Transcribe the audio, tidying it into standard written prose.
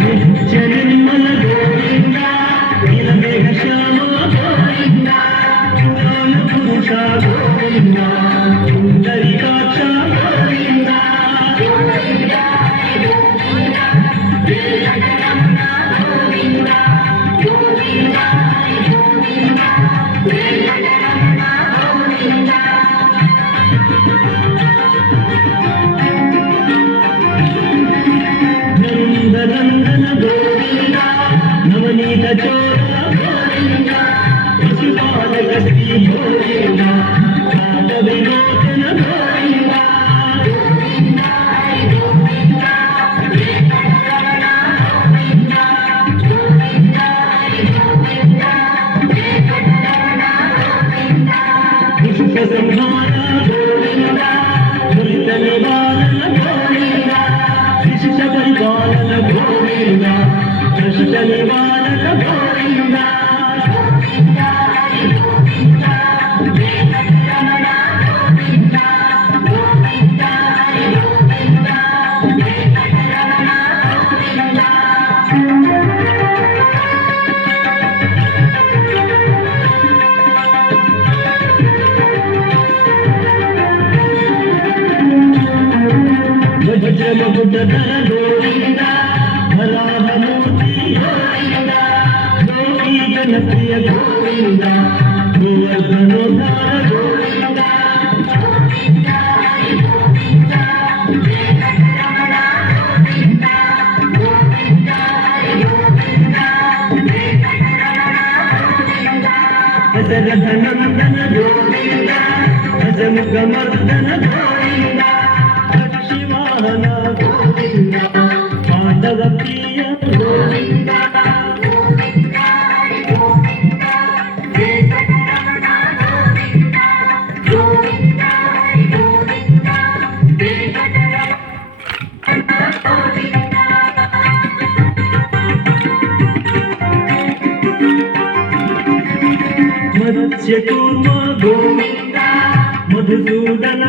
నిత్య నిర్మల గోవింద నీలమేఘ శ్యామ గోవింద పురాణ పురుష గోవింద పుండరీకాక్ష గోవింద నందనందన గోవింద నవనీత చోర గోవింద పశుపాలక శ్రీ గోవింద కాల విమోచన గోవింద విశ్వ సంహార గోవింద దురిత నివారణ గోవింద శిశుష పరిపాలన గోవింద కృష్ణ నివారణ గోవింద వజ్రమకుటధర గోవింద వరాహమూర్తి గోవింద గోపీ జనప్రియ గోవింద గోవర్ధనోద్ధార గోవింద దశరథనందన గోవింద దశముఖమర్దన గోవింద శివాహన గోవింద పాండవ ప్రియ గోవింద మత్స్యకూర్మ గోవింద మధుసూదన